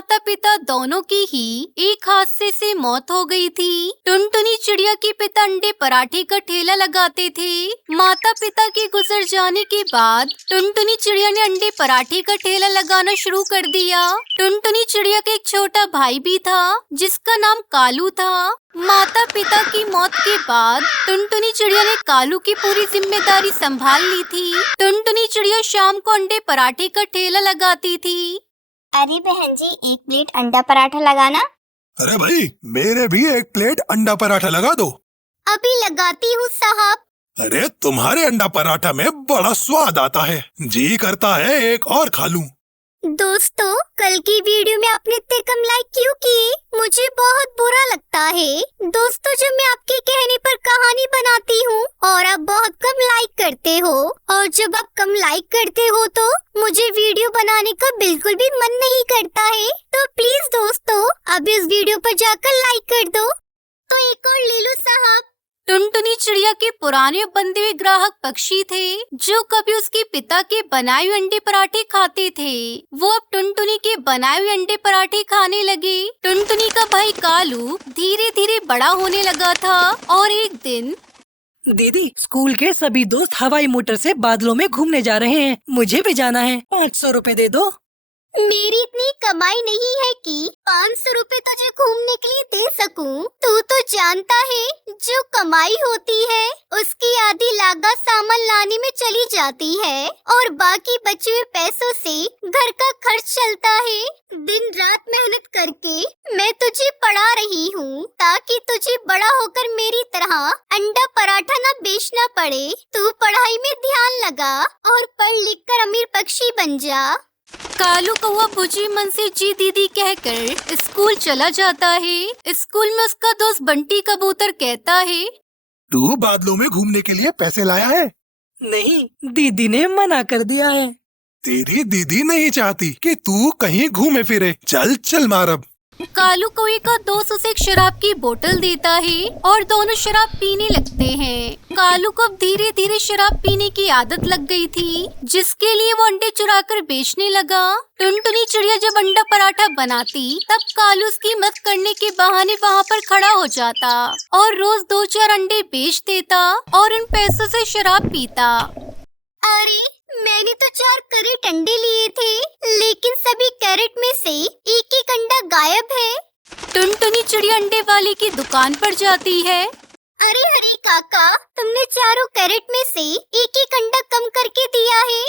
माता पिता दोनों की ही एक हादसे से मौत हो गई थी। टुनटुनी चिड़िया के पिता अंडे पराठे का ठेला लगाते थे। माता पिता के गुजर जाने के बाद टुनटुनी चिड़िया ने अंडे पराठे का ठेला लगाना शुरू कर दिया। टुनटुनी चिड़िया का एक छोटा भाई भी था जिसका नाम कालू था। माता पिता की मौत के बाद टुनटुनी चिड़िया ने कालू की पूरी जिम्मेदारी संभाल ली थी। टुनटुनी चिड़िया शाम को अंडे पराठे का ठेला लगाती थी। अरे बहन जी, एक प्लेट अंडा पराठा लगाना। अरे भाई, मेरे भी एक प्लेट अंडा पराठा लगा दो। अभी लगाती हूँ साहब। अरे तुम्हारे अंडा पराठा में बड़ा स्वाद आता है, जी करता है एक और खा लूं। दोस्तों, कल की वीडियो में आपने इतने कम लाइक क्यों किए? मुझे बहुत बुरा लगता है। दोस्तों, जब मैं आपके कहने पर कहानी बनाती हूँ और आप बहुत कम लाइक करते हो, और जब आप कम लाइक करते हो तो मुझे वीडियो बनाने का बिल्कुल भी मन नहीं करता है। तो प्लीज दोस्तों, अभी इस वीडियो पर जाकर लाइक कर दो। तो एक और ले लो साहब। टुनटुनी चिड़िया के पुराने बंधे हुए ग्राहक पक्षी थे जो कभी उसके पिता के बनाए हुए अंडे पराठे खाते थे। वो अब टुनटुनी के बनाए हुए अंडे पराठे खाने लगे। टुनटुनी का भाई कालू धीरे धीरे बड़ा होने लगा था और एक दिन दीदी, स्कूल के सभी दोस्त हवाई मोटर से बादलों में घूमने जा रहे हैं। मुझे भी जाना है। 500 रुपए दे दो। मेरी इतनी कमाई नहीं है कि 500 रुपए तुझे घूमने के लिए दे सकूं। तू तो जानता है, जो कमाई होती है उसकी आधी लागत सामान लाने में चली जाती है और बाकी बचे हुए पैसों से घर का खर्च चलता है। दिन रात मेहनत करके मैं तुझे पढ़ा रही हूँ ताकि तुझे बड़ा होकर मेरी तरह अंडा पराठा न बेचना पड़े। तू पढ़ाई में ध्यान लगा और पढ़ लिख कर अमीर पक्षी बन जा। कालू कौवा बुझी मन से जी दीदी कहकर स्कूल चला जाता है। स्कूल में उसका दोस्त बंटी कबूतर कहता है, तू बादलों में घूमने के लिए पैसे लाया है? नहीं, दीदी ने मना कर दिया है। तेरी दीदी नहीं चाहती कि तू कहीं घूमे फिरे। चल चल मारब। कालू कौवे का दोस्त उसे एक शराब की बोतल देता है और दोनों शराब पीने लगते हैं। कालू को अब धीरे धीरे शराब पीने की आदत लग गई थी, जिसके लिए वो अंडे चुराकर बेचने लगा। टुनटुनी चिड़िया जब अंडा पराठा बनाती तब कालू उसकी मदद करने के बहाने वहाँ पर खड़ा हो जाता और रोज 2-4 अंडे बेच देता और उन पैसों से शराब पीता। अरे, मैंने तो 4 कैरेट अंडे लिए थे, लेकिन सभी कैरेट में से एक एक अंडा गायब है। टुनटुनी चिड़िया अंडे वाले की दुकान पर जाती है। अरे हरी काका, तुमने चारों कैरेट में से एक एक अंडा कम करके दिया है।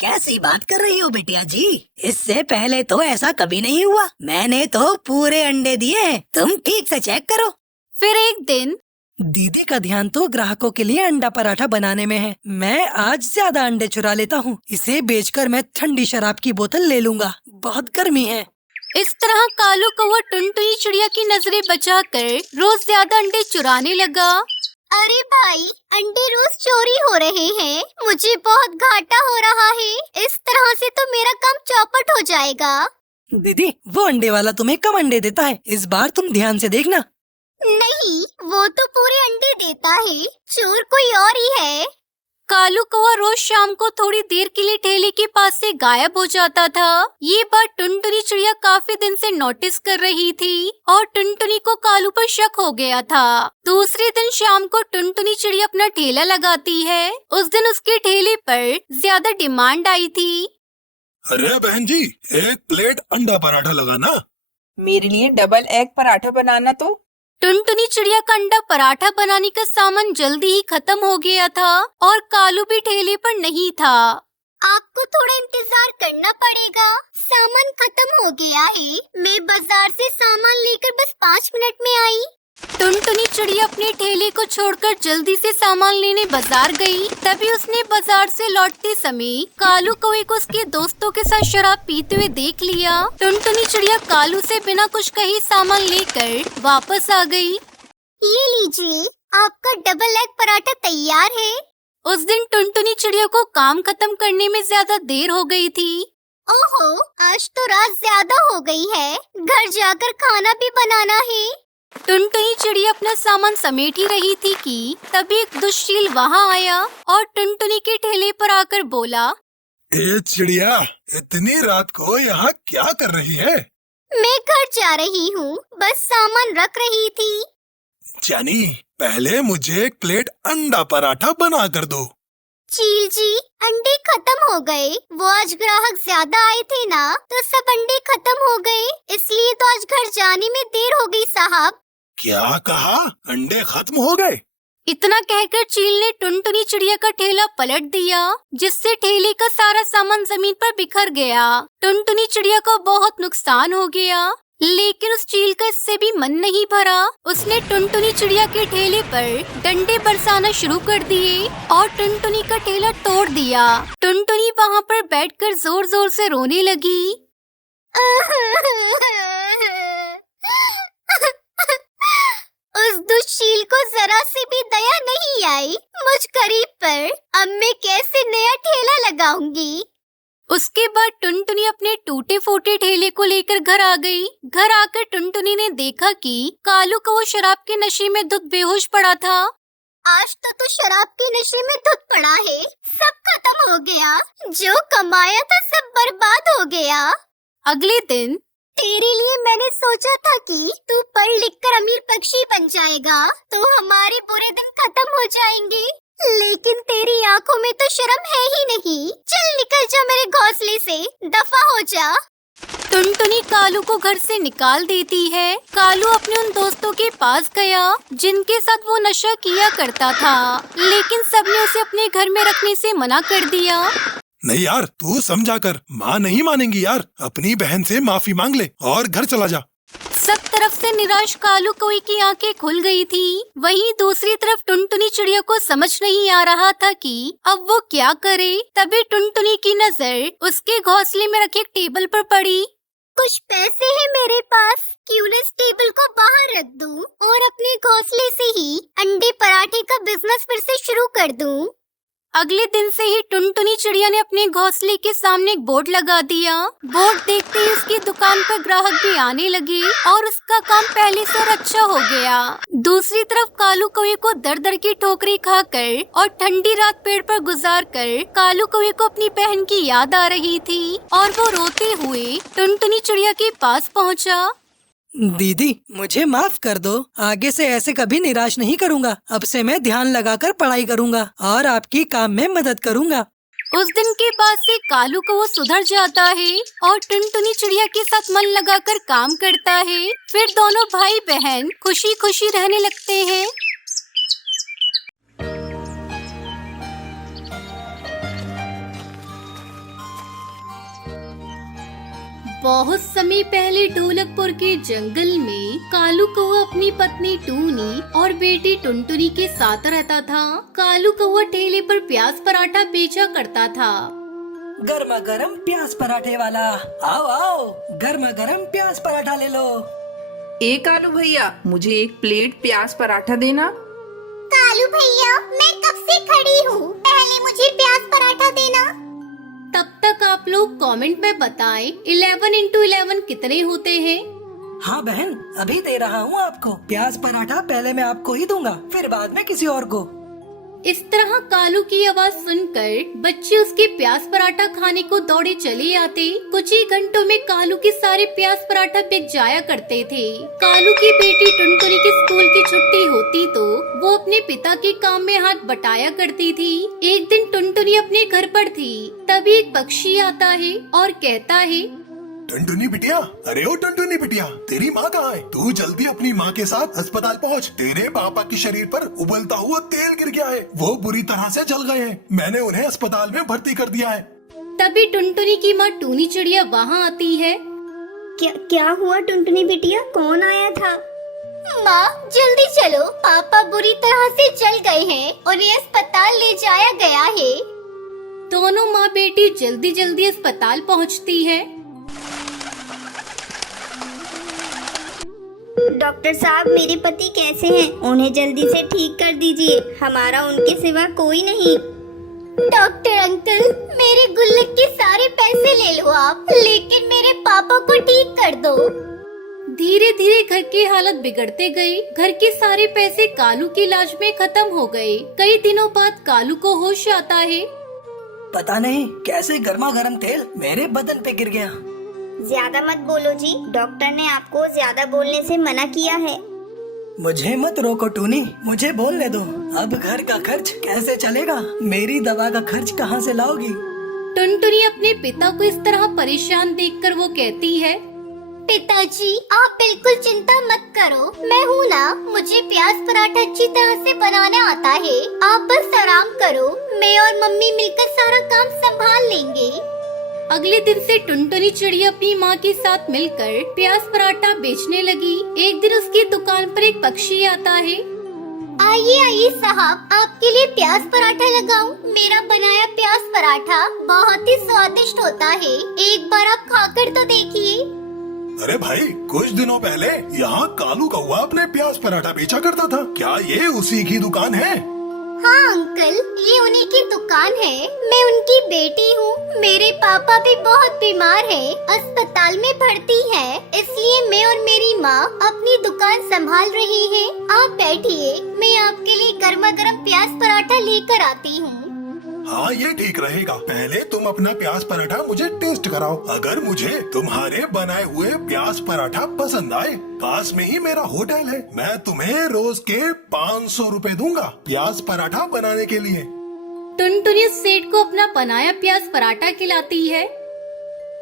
कैसी बात कर रही हो बिटिया जी? इससे पहले तो ऐसा कभी नहीं हुआ। मैंने तो पूरे अंडे दिए हैं। तुम ठीक से चेक करो। फिर एक दिन दीदी का ध्यान तो ग्राहकों के लिए अंडा पराठा बनाने में है। मैं आज ज्यादा अंडे चुरा लेता हूँ। इसे बेचकर मैं ठंडी शराब की बोतल ले लूंगा। बहुत गर्मी है। इस तरह कालू कौवा टुनटुनी चिड़िया की नजरें बचाकर रोज ज्यादा अंडे चुराने लगा। अरे भाई, अंडे रोज चोरी हो रहे हैं। मुझे बहुत घाटा हो रहा है। इस तरह से तो मेरा काम चौपट हो जाएगा। दीदी, वो अंडे वाला तुम्हें कम अंडे देता है। इस बार तुम ध्यान से देखना। नहीं, वो तो पूरे अंडे देता है। चोर कोई और ही है। कालू कौवा रोज शाम को थोड़ी देर के लिए ठेले के पास से गायब हो जाता था। ये बात टुनटुनी चिड़िया काफी दिन से नोटिस कर रही थी और टुनटुनी को कालू पर शक हो गया था। दूसरे दिन शाम को टुनटुनी चिड़िया अपना ठेला लगाती है। उस दिन उसके ठेले पर ज्यादा डिमांड आई थी। अरे बहन जी, एक प्लेट अंडा पराठा लगाना। मेरे लिए डबल एग पराठा बनाना। तो टुनटुनी चिड़िया का अंडा पराठा बनाने का सामान जल्दी ही खत्म हो गया था और कालू भी ठेले पर नहीं था। आपको थोड़ा इंतजार करना पड़ेगा। सामान खत्म हो गया है। मैं बाजार से सामान लेकर बस 5 मिनट में आई। टुनटुनी चिड़िया अपने ठेले को छोड़कर जल्दी से सामान लेने बाजार गई। तभी उसने बाजार से लौटते समय कालू कौवे को उसके दोस्तों के साथ शराब पीते हुए देख लिया। टुनटुनी चिड़िया कालू से बिना कुछ कहे सामान लेकर वापस आ गई। ये लीजिए, आपका डबल एग पराठा तैयार है। उस दिन टुनटुनी चिड़िया को काम खत्म करने में ज्यादा देर हो गई थी। ओहो, आज तो रात ज्यादा हो गई है। घर जाकर खाना भी बनाना है। टुनटुनी चिड़िया अपना सामान समेट ही रही थी कि तभी एक दुष्शील वहाँ आया और टुनटुनी के ठेले पर आकर बोला, ए चिड़िया, इतनी रात को यहाँ क्या कर रही है? मैं घर जा रही हूँ, बस सामान रख रही थी। जनी, पहले मुझे एक प्लेट अंडा पराठा बना कर दो। चील जी, अंडे खत्म हो गए। वो आज ग्राहक ज्यादा आए थे ना, तो सब अंडे खत्म हो गए, इसलिए तो आज घर जाने में देर हो गई साहब। क्या कहा? अंडे खत्म हो गए? इतना कहकर चील ने टुनटुनी चिड़िया का ठेला पलट दिया, जिससे ठेले का सारा सामान जमीन पर बिखर गया। टुनटुनी चिड़िया को बहुत नुकसान हो गया, लेकिन उस चील का इससे भी मन नहीं भरा। उसने टुनटुनी चिड़िया के ठेले पर डंडे बरसाना शुरू कर दिए और टुनटुनी का ठेला तोड़ दिया। टुनटुनी वहाँ पर बैठकर जोर जोर से रोने लगी। उस दुष्चील को जरा सी भी दया नहीं आई मुझ गरीब पर। अब मैं कैसे नया ठेला लगाऊंगी? उसके बाद टुनटुनी अपने टूटे फूटे ठेले को लेकर घर आ गई। घर आकर टुनटुनी ने देखा कि कालू को वो शराब के नशे में धुत बेहोश पड़ा था। आज तो शराब के नशे में धुत पड़ा है, सब खत्म हो गया। जो कमाया था सब बर्बाद हो गया। अगले दिन तेरे लिए मैंने सोचा था कि तू पढ़ लिख कर अमीर पक्षी बन जाएगा, तो हमारे बुरे दिन खत्म हो जाएंगे। लेकिन तेरी आंखों में तो शर्म है ही नहीं। चल निकल जा मेरे घोंसले से, दफा हो जा। टुनटुनी कालू को घर से निकाल देती है। कालू अपने उन दोस्तों के पास गया जिनके साथ वो नशा किया करता था, लेकिन सबने उसे अपने घर में रखने से मना कर दिया। नहीं यार, तू समझा कर, माँ नहीं मानेंगी यार। अपनी बहन से माफी मांग ले और घर चला जा। सब तरफ से निराश कालू कौवे की आंखें खुल गई थी। वहीं दूसरी तरफ टुनटुनी चिड़िया को समझ नहीं आ रहा था कि अब वो क्या करे। तभी टुनटुनी की नजर उसके घोंसले में रखे एक टेबल पर पड़ी। कुछ पैसे हैं मेरे पास, क्यों न इस टेबल को बाहर रख दूं और अपने घोंसले से ही अंडे पराठे का बिजनेस फिर से शुरू कर दूं। अगले दिन से ही टुनटुनी चिड़िया ने अपने घोंसले के सामने एक बोर्ड लगा दिया। बोर्ड देखते ही उसकी दुकान पर ग्राहक भी आने लगे और उसका काम पहले से और अच्छा हो गया। दूसरी तरफ कालू कौवे को दर दर की ठोकरें खाकर और ठंडी रात पेड़ पर गुजार कर कालू कौवे को अपनी बहन की याद आ रही थी और वो रोते हुए टुनटुनी चिड़िया के पास पहुँचा। दीदी, मुझे माफ कर दो। आगे से ऐसे कभी निराश नहीं करूँगा। अब से मैं ध्यान लगाकर पढ़ाई करूँगा और आपकी काम में मदद करूँगा। उस दिन के बाद से कालू को वो सुधर जाता है और टुनटुनी चिड़िया के साथ मन लगाकर काम करता है। फिर दोनों भाई बहन खुशी खुशी रहने लगते हैं। बहुत समय पहले ढोलकपुर के जंगल में कालू कौवा अपनी पत्नी टूनी और बेटी टुनटुनी के साथ रहता था। कालू कौवा ठेले पर प्याज पराठा बेचा करता था। गर्मा गर्म प्याज पराठे वाला, आओ आओ, गर्मा गर्म प्याज पराठा ले लो। ए कालू भैया, मुझे एक प्लेट प्याज पराठा देना। कालू भैया, मैं कब से खड़ी हूँ, पहले मुझे प्याज पराठा देना। तब तक आप लोग कमेंट में बताएं 11 into 11 कितने होते हैं। हाँ बहन, अभी दे रहा हूँ आपको। प्याज पराठा पहले मैं आपको ही दूंगा, फिर बाद में किसी और को। इस तरह कालू की आवाज सुनकर बच्चे उसके प्याज पराठा खाने को दौड़े चले आते। कुछ ही घंटों में कालू के सारे प्याज पराठा बिक जाया करते थे। कालू की बेटी टुनटुनी की स्कूल की छुट्टी होती तो वो अपने पिता के काम में हाथ बटाया करती थी। एक दिन टुनटुनी अपने घर पर थी, तभी एक पक्षी आता है और कहता है, टुनटुनी बिटिया, अरे ओ टुनटुनी बिटिया, तेरी माँ कहाँ है? तू जल्दी अपनी माँ के साथ अस्पताल पहुँच। तेरे पापा के शरीर पर उबलता हुआ तेल गिर गया है, वो बुरी तरह से जल गए हैं। मैंने उन्हें अस्पताल में भर्ती कर दिया है। तभी टुनटुनी की माँ टूनी चिड़िया वहाँ आती है। क्या हुआ टुनटुनी बिटिया, कौन आया था? माँ जल्दी चलो, पापा बुरी तरह से जल गए हैं, उन्हें अस्पताल ले जाया गया है। दोनों माँ बेटी जल्दी जल्दी अस्पताल पहुँचती है। डॉक्टर साहब, मेरे पति कैसे हैं? उन्हें जल्दी से ठीक कर दीजिए, हमारा उनके सिवा कोई नहीं। डॉक्टर अंकल, मेरे गुल्लक के सारे पैसे ले लो आप, लेकिन मेरे पापा को ठीक कर दो। धीरे धीरे घर की हालत बिगड़ते गई। घर के सारे पैसे कालू के इलाज में खत्म हो गए। कई दिनों बाद कालू को होश आता है। पता नहीं कैसे गर्मा गर्म तेल मेरे बदन पे गिर गया। ज्यादा मत बोलो जी, डॉक्टर ने आपको ज्यादा बोलने से मना किया है। मुझे मत रोको टूनी, मुझे बोलने दो। अब घर का खर्च कैसे चलेगा? मेरी दवा का खर्च कहाँ से लाओगी? टुनटुनी अपने पिता को इस तरह परेशान देखकर वो कहती है, पिताजी आप बिल्कुल चिंता मत करो, मैं हूँ ना, मुझे प्याज पराठा अच्छी तरह से बनाना आता है। आप बस आराम करो, मैं और मम्मी मिलकर सारा काम संभाल लेंगे। अगले दिन से टुनटुनी चिड़िया अपनी माँ के साथ मिलकर प्याज पराठा बेचने लगी। एक दिन उसकी दुकान पर एक पक्षी आता है। आइए आइए साहब, आपके लिए प्याज पराठा लगाऊं? मेरा बनाया प्याज पराठा बहुत ही स्वादिष्ट होता है, एक बार आप खाकर तो देखिए। अरे भाई, कुछ दिनों पहले यहाँ कालू कौवा अपने प्याज पराठा बेचा करता था, क्या ये उसी की दुकान है? हाँ अंकल, ये उन्हीं की दुकान है, मैं उनकी बेटी हूँ। मेरे पापा भी बहुत बीमार हैं, अस्पताल में भर्ती है, इसलिए मैं और मेरी माँ अपनी दुकान संभाल रही है। आप बैठिए, मैं आपके लिए गर्मा गर्म प्याज पराठा लेकर आती हूँ। हाँ ये ठीक रहेगा, पहले तुम अपना प्याज पराठा मुझे टेस्ट कराओ। अगर मुझे तुम्हारे बनाए हुए प्याज पराठा पसंद आए, पास में ही मेरा होटल है, मैं तुम्हें रोज के 500 रुपए दूंगा प्याज पराठा बनाने के लिए। टुनटुनी सेठ को अपना बनाया प्याज पराठा खिलाती है।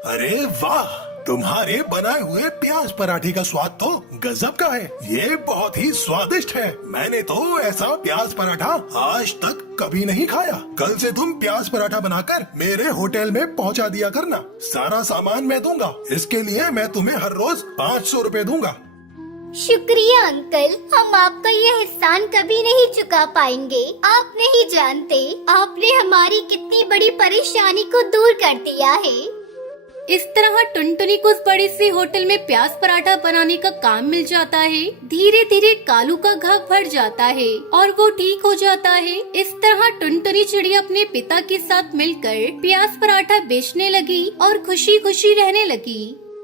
अरे वाह, तुम्हारे बनाए हुए प्याज पराठे का स्वाद तो गजब का है, ये बहुत ही स्वादिष्ट है। मैंने तो ऐसा प्याज पराठा आज तक कभी नहीं खाया। कल से तुम प्याज पराठा बनाकर मेरे होटल में पहुंचा दिया करना, सारा सामान मैं दूंगा, इसके लिए मैं तुम्हें हर रोज 500 रुपए दूंगा। शुक्रिया अंकल, हम आपका ये एहसान कभी नहीं चुका पाएंगे। आप नहीं जानते आपने हमारी कितनी बड़ी परेशानी को दूर कर दिया है। इस तरह टुनटुनी को उस बड़े से होटल में प्याज पराठा बनाने का काम मिल जाता है। धीरे धीरे कालू का घाव भर जाता है और वो ठीक हो जाता है। इस तरह टुनटुनी चिड़िया अपने पिता के साथ मिलकर प्याज पराठा बेचने लगी और खुशी खुशी रहने लगी।